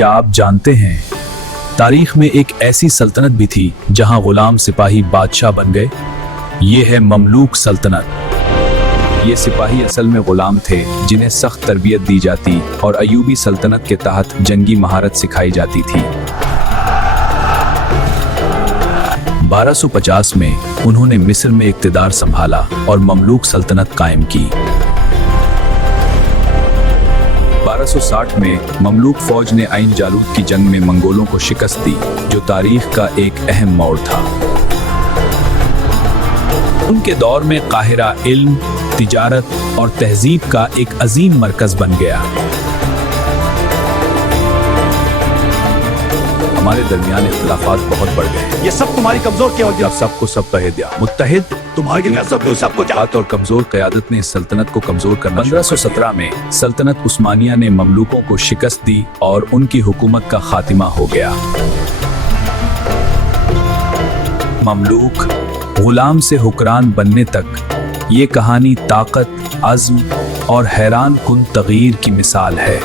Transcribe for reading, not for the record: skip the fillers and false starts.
क्या आप जानते हैं तारीख में एक ऐसी सल्तनत भी थी जहां गुलाम सिपाही बादशाह बन गए? ये है ममलूक सल्तनत। ये सिपाही असल में गुलाम थे जिन्हें सख्त तरबियत दी जाती और अयूबी सल्तनत के तहत जंगी महारत सिखाई जाती थी। 1250 में उन्होंने मिस्र में इक्तिदार संभाला और ममलूक सल्तनत कायम की। 1260 में ममलूक फौज ने आइन जालूत की जंग में मंगोलों को शिकस्त दी, जो तारीख का एक अहम मोड़ था। उनके दौर में काहिरा इल्म, तिजारत और तहजीब का एक अजीम मरकज बन गया। हमारे दरमियान इख्तिलाफात बहुत बढ़ गए। ये सब तुम्हारी कमजोर की वजह। सबको सब तहदिया मुत्तहिद तुम्हारी सबको जात और कमजोर क़यादत ने इस सल्तनत को कमजोर करना। 1517 में सल्तनत उस्मानिया ने ममलूकों को शिकस्त दी और उनकी हुकूमत का खात्मा हो गया। ममलूक गुलाम से हुक्रान बनने तक ये कहानी ताकत, अज़्म और हैरान कुन तगयीर की मिसाल है।